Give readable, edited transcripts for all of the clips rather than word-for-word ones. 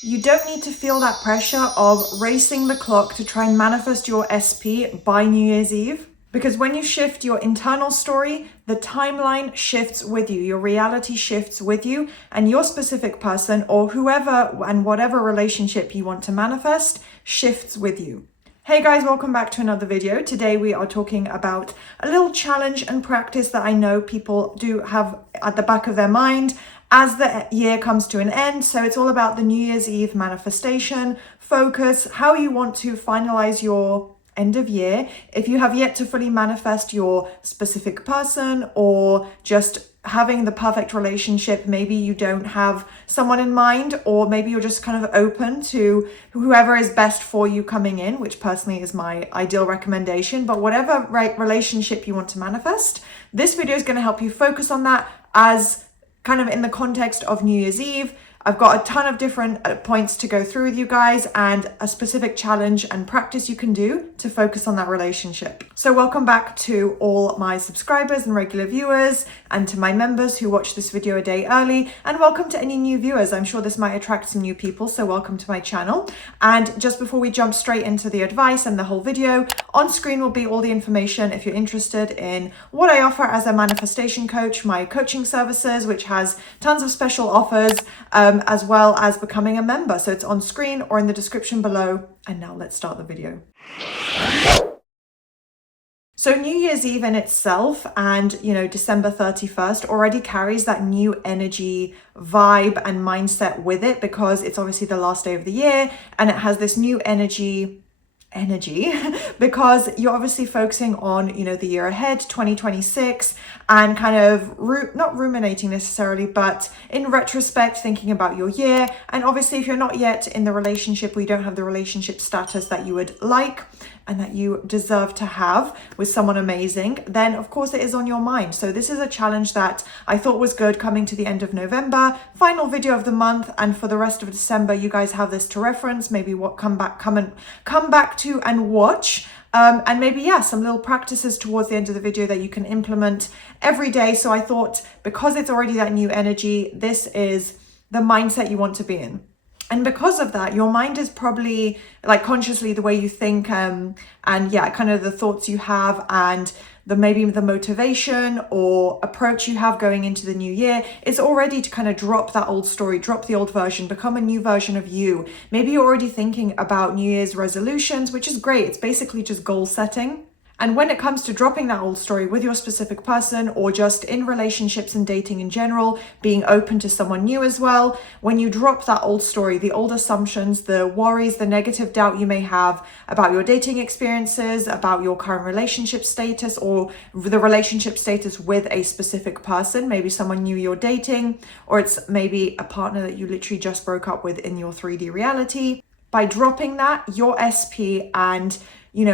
You don't need to feel that pressure of racing the clock to try and manifest your SP by New Year's Eve. Because when you shift your internal story, the timeline shifts with you, your reality shifts with you, and your specific person or whoever and whatever relationship you want to manifest shifts with you. Hey guys, welcome back to another video. Today we are talking about a little challenge and practice that I know people do have at the back of their mind as the year comes to an end. So it's all about the New Year's Eve manifestation, focus, how you want to finalize your end of year. If you have yet to fully manifest your specific person or just having the perfect relationship, maybe you don't have someone in mind, or maybe you're just kind of open to whoever is best for you coming in, which personally is my ideal recommendation. But whatever relationship you want to manifest, this video is going to help you focus on that as kind of in the context of New Year's Eve. I've got a ton of different points to go through with you guys and a specific challenge and practice you can do to focus on that relationship. So welcome back to all my subscribers and regular viewers, and to my members who watch this video a day early, and welcome to any new viewers. I'm sure this might attract some new people, so welcome to my channel. And just before we jump straight into the advice and the whole video, on screen will be all the information if you're interested in what I offer as a manifestation coach, my coaching services, which has tons of special offers, as well as becoming a member. So it's on screen or in the description below. And now let's start the video. So New Year's Eve in itself and, December 31st already carries that new energy, vibe and mindset with it, because it's obviously the last day of the year and it has this new energy because you're obviously focusing on, the year ahead, 2026, and kind of not ruminating necessarily, but in retrospect, thinking about your year. And obviously, if you're not yet in the relationship, or you don't have the relationship status that you would like and that you deserve to have with someone amazing, then of course it is on your mind. So this is a challenge that I thought was good coming to the end of November, final video of the month, and for the rest of December, you guys have this to reference, maybe come back to and watch. And maybe, some little practices towards the end of the video that you can implement every day. So I thought, because it's already that new energy, this is the mindset you want to be in. And because of that, your mind is probably like consciously the way you think, and kind of the thoughts you have, and maybe the motivation or approach you have going into the new year is already to kind of drop that old story, drop the old version, become a new version of you. Maybe you're already thinking about New Year's resolutions, which is great. It's basically just goal setting. And when it comes to dropping that old story with your specific person, or just in relationships and dating in general, being open to someone new as well, when you drop that old story, the old assumptions, the worries, the negative doubt you may have about your dating experiences, about your current relationship status, or the relationship status with a specific person, maybe someone new you're dating, or it's maybe a partner that you literally just broke up with in your 3D reality. By dropping that, your SP and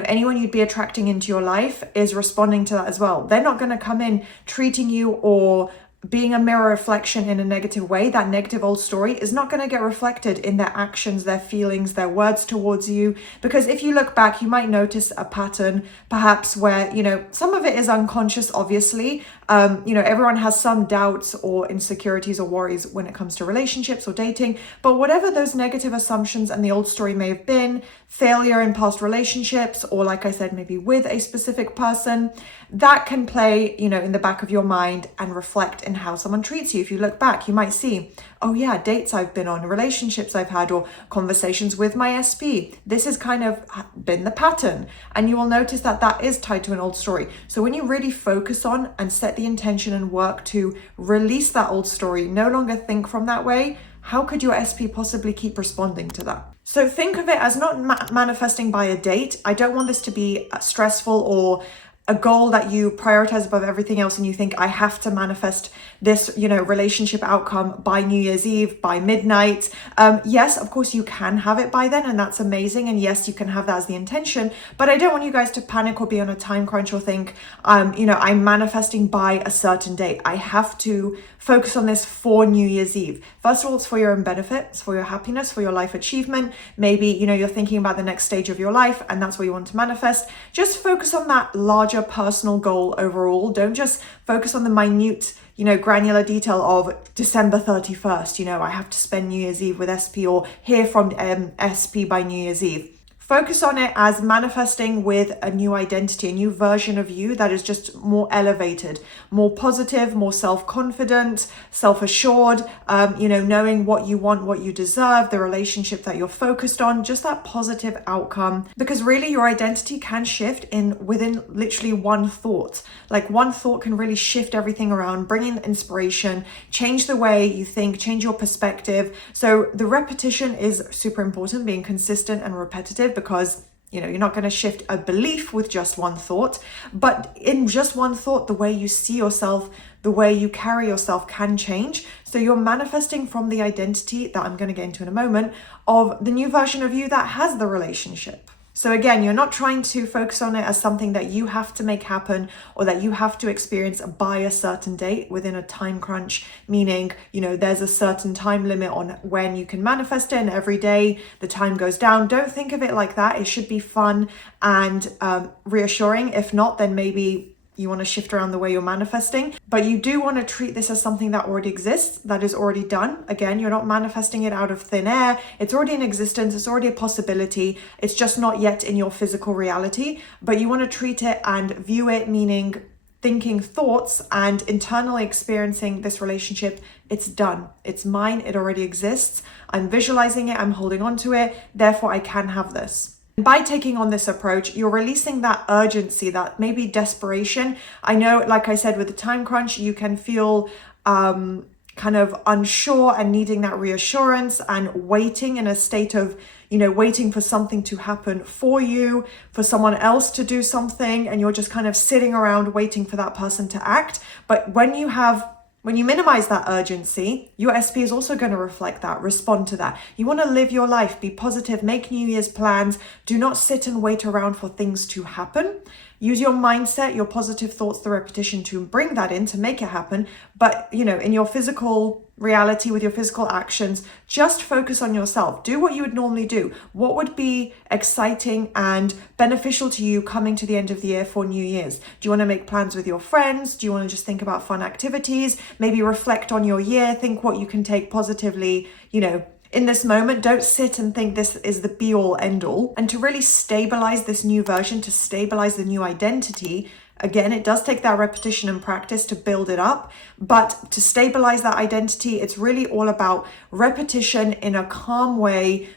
anyone you'd be attracting into your life is responding to that as well. They're not going to come in treating you or being a mirror reflection in a negative way. That negative old story is not going to get reflected in their actions, their feelings, their words towards you. Because if you look back, you might notice a pattern perhaps where, some of it is unconscious, obviously. Everyone has some doubts or insecurities or worries when it comes to relationships or dating. But whatever those negative assumptions and the old story may have been, failure in past relationships, or like I said, maybe with a specific person, that can play, in the back of your mind and reflect in how someone treats you. If you look back, you might see, oh yeah, dates I've been on, relationships I've had, or conversations with my SP. This has kind of been the pattern. And you will notice that that is tied to an old story. So when you really focus on and set the intention and work to release that old story, no longer think from that way, how could your SP possibly keep responding to that? So think of it as not manifesting by a date. I don't want this to be stressful or a goal that you prioritize above everything else, and you think, I have to manifest this, relationship outcome by New Year's Eve, by midnight. Yes, of course you can have it by then, and that's amazing. And yes, you can have that as the intention, but I don't want you guys to panic or be on a time crunch or think, I'm manifesting by a certain date. I have to focus on this for New Year's Eve. First of all, it's for your own benefit, it's for your happiness, for your life achievement. Maybe, you're thinking about the next stage of your life and that's what you want to manifest. Just focus on that larger personal goal overall. Don't just focus on the minute granular detail of December 31st, I have to spend New Year's Eve with SP or hear from SP by New Year's Eve. Focus on it as manifesting with a new identity, a new version of you that is just more elevated, more positive, more self-confident, self-assured, knowing what you want, what you deserve, the relationship that you're focused on, just that positive outcome. Because really your identity can shift within literally one thought. Like one thought can really shift everything around, bring in inspiration, change the way you think, change your perspective. So the repetition is super important, being consistent and repetitive, because you're not going to shift a belief with just one thought, but in just one thought, the way you see yourself, the way you carry yourself can change. So you're manifesting from the identity that I'm going to get into in a moment of the new version of you that has the relationship. So again, you're not trying to focus on it as something that you have to make happen or that you have to experience by a certain date within a time crunch, meaning, there's a certain time limit on when you can manifest it, and every day the time goes down. Don't think of it like that. It should be fun and reassuring. If not, then maybe you want to shift around the way you're manifesting, but you do want to treat this as something that already exists, that is already done. Again, you're not manifesting it out of thin air. It's already in existence. It's already a possibility. It's just not yet in your physical reality, but you want to treat it and view it, meaning thinking thoughts and internally experiencing this relationship. It's done. It's mine. It already exists. I'm visualizing it. I'm holding on to it. Therefore, I can have this. By taking on this approach, you're releasing that urgency, that maybe desperation. I know, like I said, with the time crunch, you can feel kind of unsure and needing that reassurance and waiting in a state of, waiting for something to happen for you, for someone else to do something, and you're just kind of sitting around waiting for that person to act. But when you minimize that urgency, your SP is also going to reflect that, respond to that. You want to live your life, be positive, make New Year's plans. Do not sit and wait around for things to happen. Use your mindset, your positive thoughts, the repetition to bring that in, to make it happen. But, in your physical reality, with your physical actions, just focus on yourself. Do what you would normally do. What would be exciting and beneficial to you coming to the end of the year for New Year's? Do you want to make plans with your friends? Do you want to just think about fun activities? Maybe reflect on your year, think what you can take positively, in this moment. Don't sit and think this is the be all end all. And to really stabilize this new version, to stabilize the new identity, again, it does take that repetition and practice to build it up, but to stabilize that identity, it's really all about repetition in a calm way,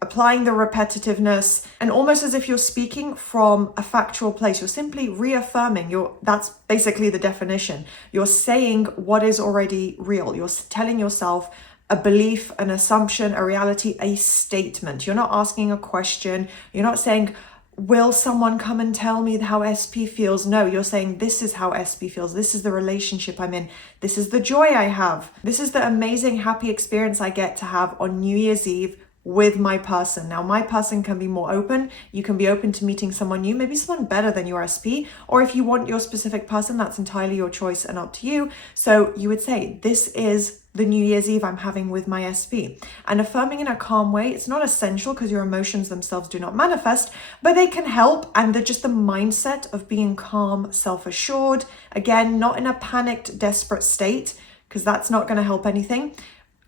applying the repetitiveness, and almost as if you're speaking from a factual place. You're simply reaffirming. That's basically the definition. You're saying what is already real. You're telling yourself a belief, an assumption, a reality, a statement. You're not asking a question. You're not saying, will someone come and tell me how SP feels? No, you're saying, this is how SP feels. This is the relationship I'm in. This is the joy I have. This is the amazing, happy experience I get to have on New Year's Eve with my person. Now, my person can be more open. You can be open to meeting someone new, maybe someone better than your SP, or if you want your specific person, that's entirely your choice and up to you. So you would say, this is the New Year's Eve I'm having with my SP. And affirming in a calm way, it's not essential because your emotions themselves do not manifest, but they can help. And they're just the mindset of being calm, self-assured, again, not in a panicked, desperate state, because that's not going to help anything.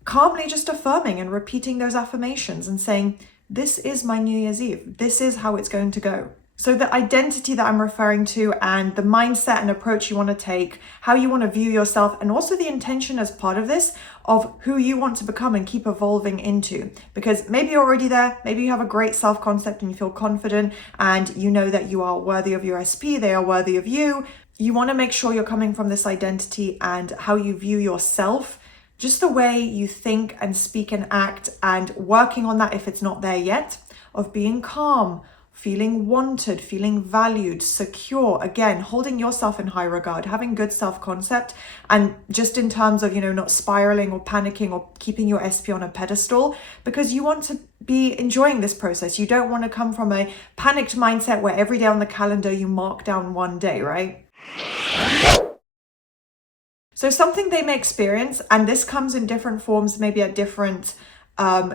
Calmly just affirming and repeating those affirmations and saying, this is my New Year's Eve. This is how it's going to go. So the identity that I'm referring to and the mindset and approach you want to take, how you want to view yourself, and also the intention as part of this of who you want to become and keep evolving into. Because maybe you're already there, maybe you have a great self-concept and you feel confident and you know that you are worthy of your SP, they are worthy of you. You want to make sure you're coming from this identity and how you view yourself, just the way you think and speak and act, and working on that if it's not there yet, of being calm, feeling wanted, feeling valued, secure, again, holding yourself in high regard, having good self-concept, and just in terms of, not spiraling or panicking or keeping your SP on a pedestal, because you want to be enjoying this process. You don't want to come from a panicked mindset where every day on the calendar you mark down one day, right? So something they may experience, and this comes in different forms, maybe at different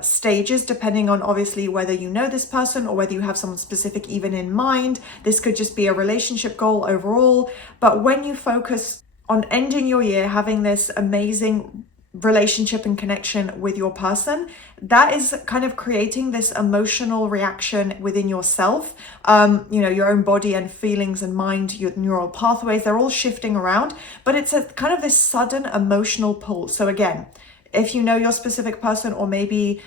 stages, depending on obviously whether you know this person or whether you have someone specific even in mind. This could just be a relationship goal overall. But when you focus on ending your year, having this amazing relationship and connection with your person, that is kind of creating this emotional reaction within yourself. Your own body and feelings and mind, your neural pathways, they're all shifting around, but it's a kind of this sudden emotional pull. So again, if you know your specific person, or maybe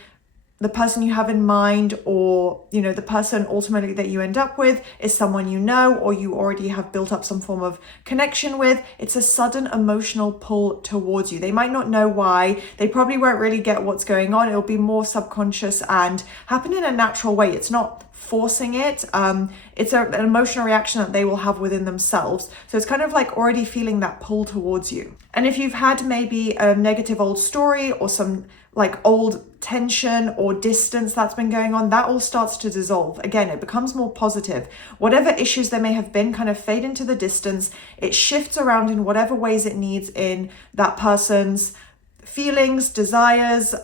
the person you have in mind, or the person ultimately that you end up with is someone you know or you already have built up some form of connection with, it's a sudden emotional pull towards you. They might not know why, they probably won't really get what's going on. It'll be more subconscious and happen in a natural way. It's not forcing it. It's an emotional reaction that they will have within themselves. So it's kind of like already feeling that pull towards you. And if you've had maybe a negative old story or some like old tension or distance that's been going on, that all starts to dissolve. Again, it becomes more positive. Whatever issues there may have been kind of fade into the distance. It shifts around in whatever ways it needs in that person's feelings, desires,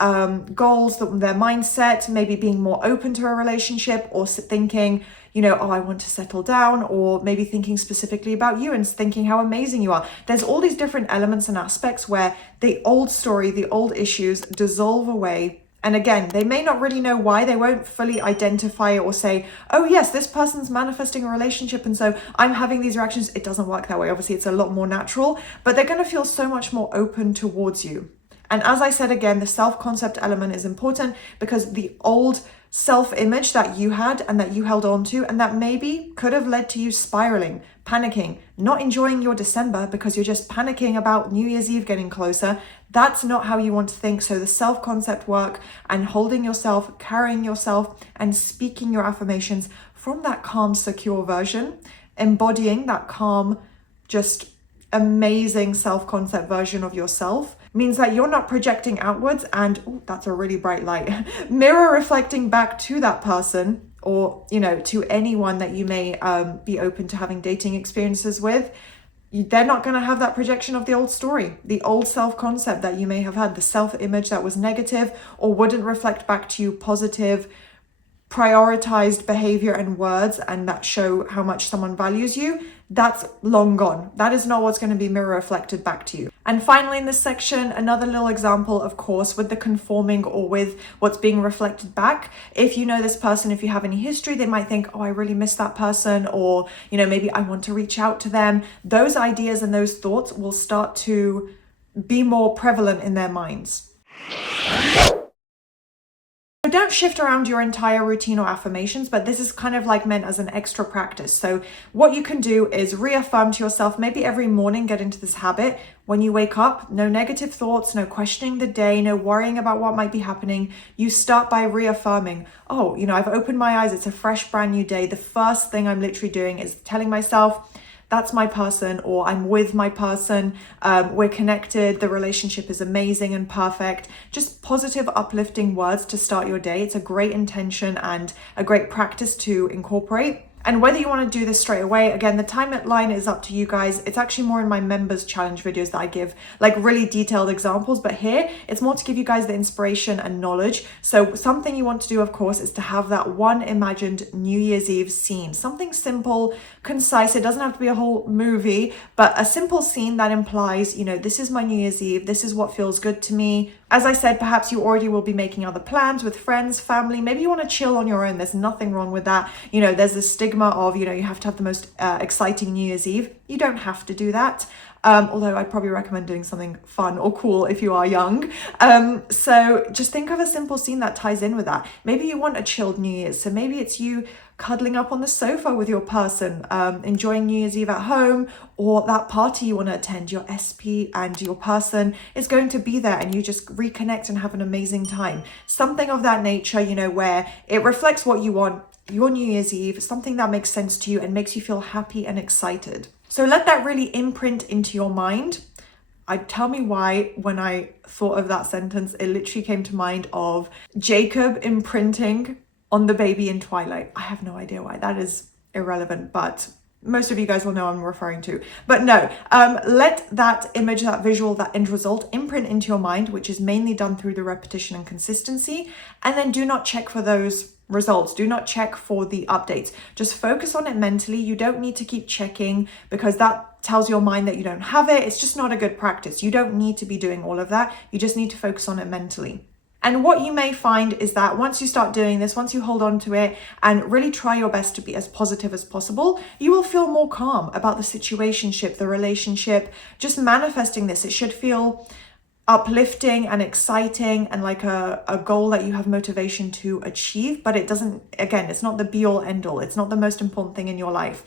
goals, their mindset, maybe being more open to a relationship, or thinking, oh, I want to settle down, or maybe thinking specifically about you and thinking how amazing you are. There's all these different elements and aspects where the old story, the old issues dissolve away. And again, they may not really know why. They won't fully identify it or say, oh yes, this person's manifesting a relationship and so I'm having these reactions. It doesn't work that way. Obviously, it's a lot more natural, but they're going to feel so much more open towards you. And as I said, again, the self-concept element is important, because the old self-image that you had and that you held on to, and that maybe could have led to you spiraling, panicking, not enjoying your December because you're just panicking about New Year's Eve getting closer. That's not how you want to think. So the self-concept work and holding yourself, carrying yourself, and speaking your affirmations from that calm, secure version, embodying that calm, just amazing self-concept version of yourself, means that you're not projecting outwards and, oh, that's a really bright light, mirror reflecting back to that person, or to anyone that you may be open to having dating experiences with. They're not going to have that projection of the old story, the old self-concept that you may have had, the self-image that was negative or wouldn't reflect back to you positive, prioritized behavior and words, and that show how much someone values you. That's long gone. That is not what's going to be mirror reflected back to you. And finally, in this section, another little example, of course, with the conforming or with what's being reflected back. If you know this person, if you have any history, they might think, oh, I really miss that person, or, maybe I want to reach out to them. Those ideas and those thoughts will start to be more prevalent in their minds. So don't shift around your entire routine or affirmations, but this is kind of like meant as an extra practice. So what you can do is reaffirm to yourself, maybe every morning, get into this habit. When you wake up, no negative thoughts, no questioning the day, no worrying about what might be happening. You start by reaffirming, oh, I've opened my eyes. It's a fresh, brand new day. The first thing I'm literally doing is telling myself, that's my person, or I'm with my person, we're connected, the relationship is amazing and perfect. Just positive, uplifting words to start your day. It's a great intention and a great practice to incorporate. And whether you want to do this straight away, again, the timeline is up to you guys. It's actually more in my members challenge videos that I give like really detailed examples, but here it's more to give you guys the inspiration and knowledge. So something you want to do, of course, is to have that one imagined New Year's Eve scene, something simple, concise. It doesn't have to be a whole movie, but a simple scene that implies, this is my New Year's Eve. This is what feels good to me. As I said, perhaps you already will be making other plans with friends, family. Maybe you want to chill on your own. There's nothing wrong with that. There's this stigma of, you have to have the most exciting New Year's Eve. You don't have to do that. Although I'd probably recommend doing something fun or cool if you are young. So just think of a simple scene that ties in with that. Maybe you want a chilled New Year's. So maybe it's you cuddling up on the sofa with your person, enjoying New Year's Eve at home, or that party you want to attend, your SP and your person is going to be there and you just reconnect and have an amazing time. Something of that nature, where it reflects what you want, your New Year's Eve, something that makes sense to you and makes you feel happy and excited. So let that really imprint into your mind. Tell me why, when I thought of that sentence, it literally came to mind of Jacob imprinting on the baby in Twilight. I have no idea why. That is irrelevant, but most of you guys will know what I'm referring to. But no, let that image, that visual, that end result imprint into your mind, which is mainly done through the repetition and consistency. And then do not check for those results. Do not check for the updates. Just focus on it mentally. You don't need to keep checking because that tells your mind that you don't have it. It's just not a good practice. You don't need to be doing all of that. You just need to focus on it mentally. And what you may find is that once you start doing this, once you hold on to it and really try your best to be as positive as possible, you will feel more calm about the situationship, the relationship, just manifesting this. It should feel uplifting and exciting and like a goal that you have motivation to achieve, but it doesn't, again, it's not the be all end all. It's not the most important thing in your life.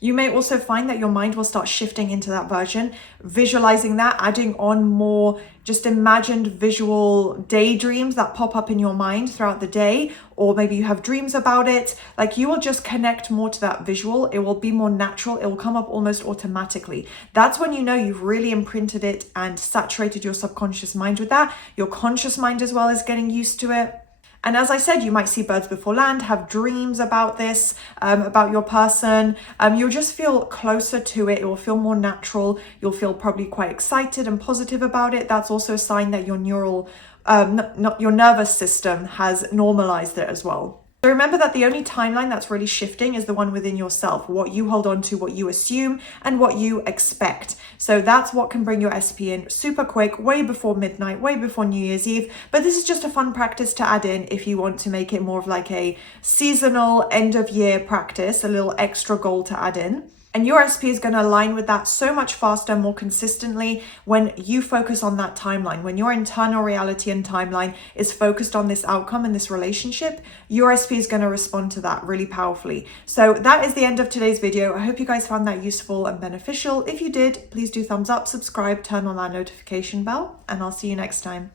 You may also find that your mind will start shifting into that version, visualizing that, adding on more just imagined visual daydreams that pop up in your mind throughout the day, or maybe you have dreams about it. Like you will just connect more to that visual. It will be more natural. It will come up almost automatically. That's when you know you've really imprinted it and saturated your subconscious mind with that. Your conscious mind as well is getting used to it. And as I said, you might see birds before land, have dreams about this, about your person. You'll just feel closer to it. It will feel more natural. You'll feel probably quite excited and positive about it. That's also a sign that your your nervous system has normalized it as well. So remember that the only timeline that's really shifting is the one within yourself, what you hold on to, what you assume, and what you expect. So that's what can bring your SP in super quick, way before midnight, way before New Year's Eve. But this is just a fun practice to add in if you want to make it more of like a seasonal end of year practice, a little extra goal to add in. And your SP is going to align with that so much faster, more consistently when you focus on that timeline. When your internal reality and timeline is focused on this outcome and this relationship, your SP is going to respond to that really powerfully. So that is the end of today's video. I hope you guys found that useful and beneficial. If you did, please do thumbs up, subscribe, turn on that notification bell, and I'll see you next time.